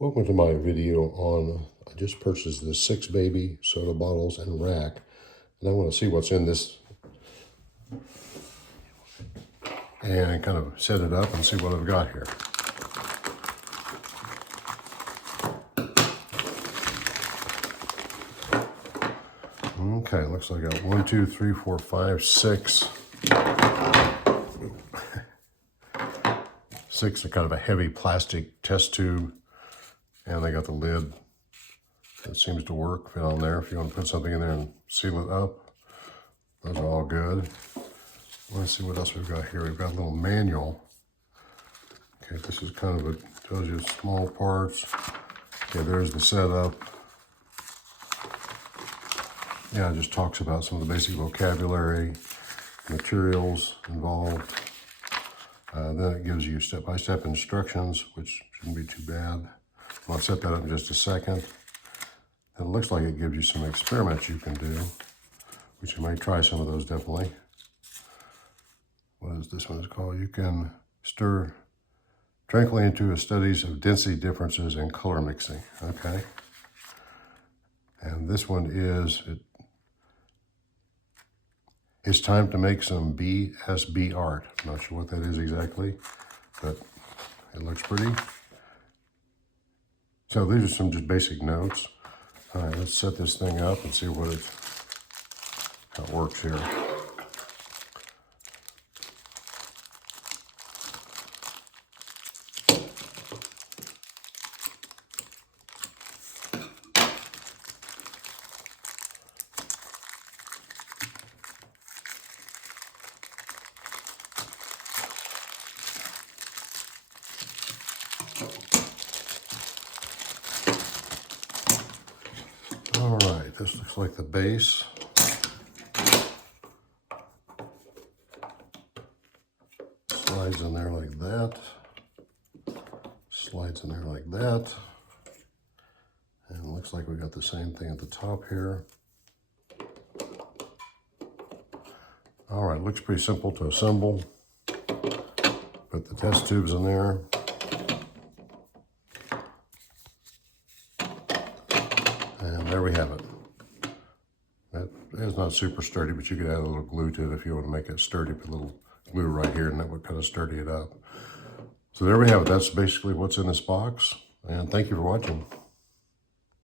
Welcome to my video on, I just purchased this 6 baby soda bottles and rack, and I want to see what's in this and kind of set it up and see what I've got here. Okay, looks like I got 1, 2, 3, 4, 5, 6. 6 are kind of a heavy plastic test tube. And they got the lid that seems to work, fit on there. If you want to put something in there and seal it up, those are all good. Let's see what else we've got here. We've got a little manual. Okay, this is kind of a, tells you small parts. Okay, there's the setup. Yeah, it just talks about some of the basic vocabulary, materials involved. Then it gives you step-by-step instructions, which shouldn't be too bad. I'll set that up in just a second. And it looks like it gives you some experiments you can do, which you might try some of those definitely. What is this one called? You can stir tranquilly into studies of density differences and color mixing. Okay. And this one is, it's time to make some BSB art. I'm not sure what that is exactly, but it looks pretty. So these are some just basic notes. All right, let's set this thing up and see how it works here. All right, this looks like the base. Slides in there like that. Slides in there like that. And it looks like we got the same thing at the top here. All right, looks pretty simple to assemble. Put the test tubes in there. And there we have it. That is not super sturdy, but you could add a little glue to it if you want to make it sturdy. Put a little glue right here, and that would kind of sturdy it up. So there we have it. That's basically what's in this box. And thank you for watching.